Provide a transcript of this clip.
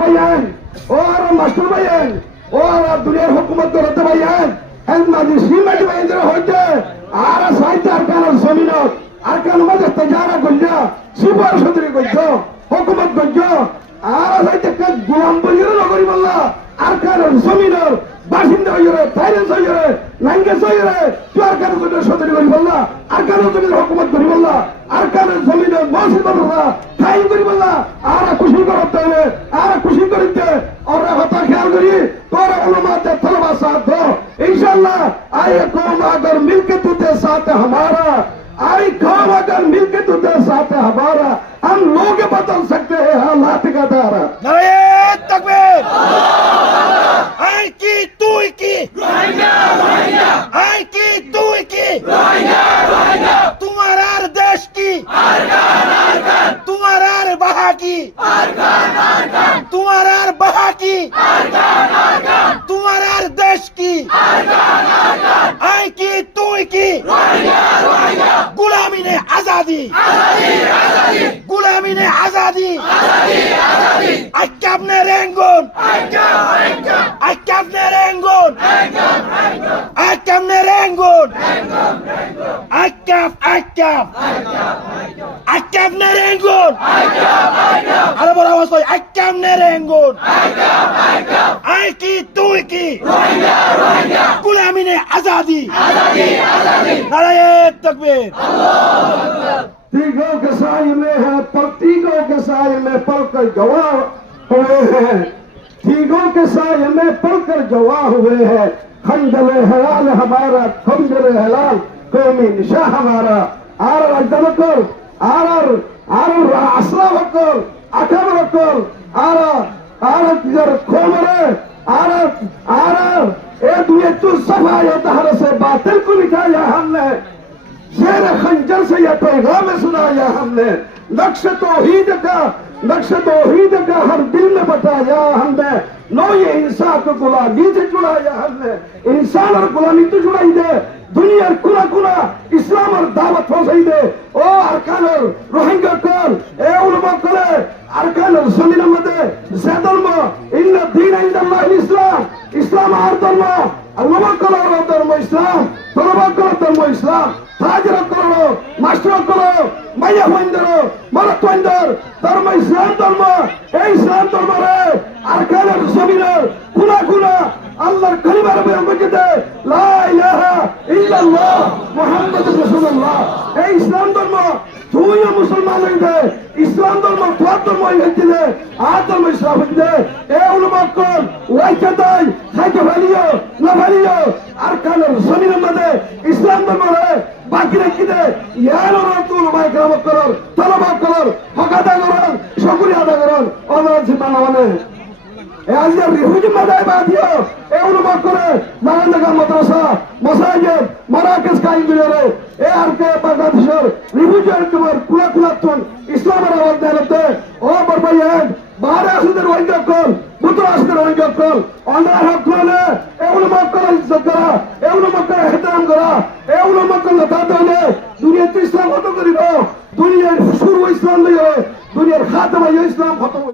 ভাইয়ান ও আর master ভাইয়ান ও আর দুনিয়ার হুকুমত করতে ভাইয়ান হ্যাঁ মাঝি সিমেন্ট ভাইয়ান হইতে আর সাইতে আরকানের জমিনত আরকান মাঝে তেজারা গঞ্জা সুপার সদরি গঞ্জ হুকুমত গঞ্জ আর সাইতে গোলাম বলির নগরী বললা আরকানের জমিনের বাসিন্দা হইরে ফাইন্যান্স হইরে নাঙ্গেস হইরে তুই আরকানের জমিনের সদরি করি বললা আরকানের জমিনের হুকুমত করি বললা আরকানের জমিনের মসজিদ বললা খাইন করি বললা আর খুশি করতে হবে আর খুশি করিতে और हता ख्याल करिए तोरे उलमा ते तलबा साथ दो इंशाल्लाह आए कौम अगर मिलके तुझे साथ है हमारा आई कौम अगर मिलके तुझे साथ है हमारा हम लोग बदल सकते हैं हालात का दायरा नारे तकबीर आई की तू की रोहिंग्या रोहिंग्या आई की तू की रोहिंग्या रोहिंग्या तुम्हारा देश की अरकान अरकान तुम्हारा बहा की अरकान अरकान तुम्हारा बहा की अरकान अरकान तुम्हारा देश की अरकान अरकान आई की तू की रोहिंग्या रोहिंग्या गुलामी ने आजादी आजादी आजादी गुलामी ने आजादी आजादी आजादी अक्कब ने रेंगुन अक्कब ने रेंगुन अक्कब ने रेंगुन अक्कब अक्कब अक्कब ने रेंगुन अरे बोला आवाज कोई अक्कब ने रेंगुन आई की तू की रोहिंग्या रोहिंग्या गुलामी ने आजादी आजादी आजादी नारे तकबीर तीगों के साय में है तीगों के साय में पल कर गवाह हुए हैं तीगों के साय में पल कर गवाह हुए हैं खंजर हलाल हमारा खंजर हलाल कौमी निशा हमारा आर अजदमकर आर असलाम कर अकबर कर आर जर खोमरे आर ए दुनिया तू सफाया तहर से बातिल को निकाला हमने शेर खंजर से यह पैगाम सुनाया हमने नक्श तौहीद का हर दिल में बताया हमने नो ये इंसान को गुलामी से छुड़ाया हमने इंसान और गुलामी तो छुड़ाई दे दुनिया कुला कुला इस्लाम और दावत हो सही दे ओ अरकान और रोहिंग्या कल ए उलमा कले अरकान और जमीन मते ज़धर्म इन दीन इंदल्लाह इस्लाम इस्लाम आर धर्म उलमा कले धर्म इस्लाम तलबा कले धर्म इस्लाम हाजिर करो मास्टर करो माया बंदरो मरत बंदर धर्म इस्लाम धर्म रे अरकान और जमीन कुला कुला আল্লাহর কালিমার বের মসজিদে লা ইলাহা ইল্লাল্লাহ মুহাম্মাদুর রাসূলুল্লাহ এই ইসলাম ধর্ম তুই মুসলমান হইবে ইসলাম ধর্ম তোর ধর্ম হইবে আর ধর্ম ইসলাম হইবে এ উলামা কোন ওয়াইকে দেয় খাইতে ভালিও না ভালিও আর কালের জমিনের মধ্যে ইসলাম ধর্ম রে বাকি রেখে দে ইয়ার রাতুল মাইকরাম করর তলবা করর হকাদা করর শুকরিয়া আদা করর আল্লাহ জিম্মা মানে আজকে রিহুজ মাদায় বাদিও এ উলমা করে নাগানগা মাদ্রাসা মাসাজিদ মারাকাজ কায়েম করে এ আর কে বাংলাদেশের রিহুজের কুমার কুলা কুলাতুন ইসলামের আওয়াজ দেলতে ও বরবাইয়েন বারে আসদের ওয়াইদা কল বুতরা আসদের ওয়াইদা কল অন্যায় হক করে এ উলমা করে ইজ্জত করা এ উলমা করে ইহতিরাম করা এ উলমা করে লতা দলে দুনিয়াতে ইসলাম কত করিব দুনিয়ার শুরু ইসলাম লইয়ে দুনিয়ার খাতমা ইসলাম খতম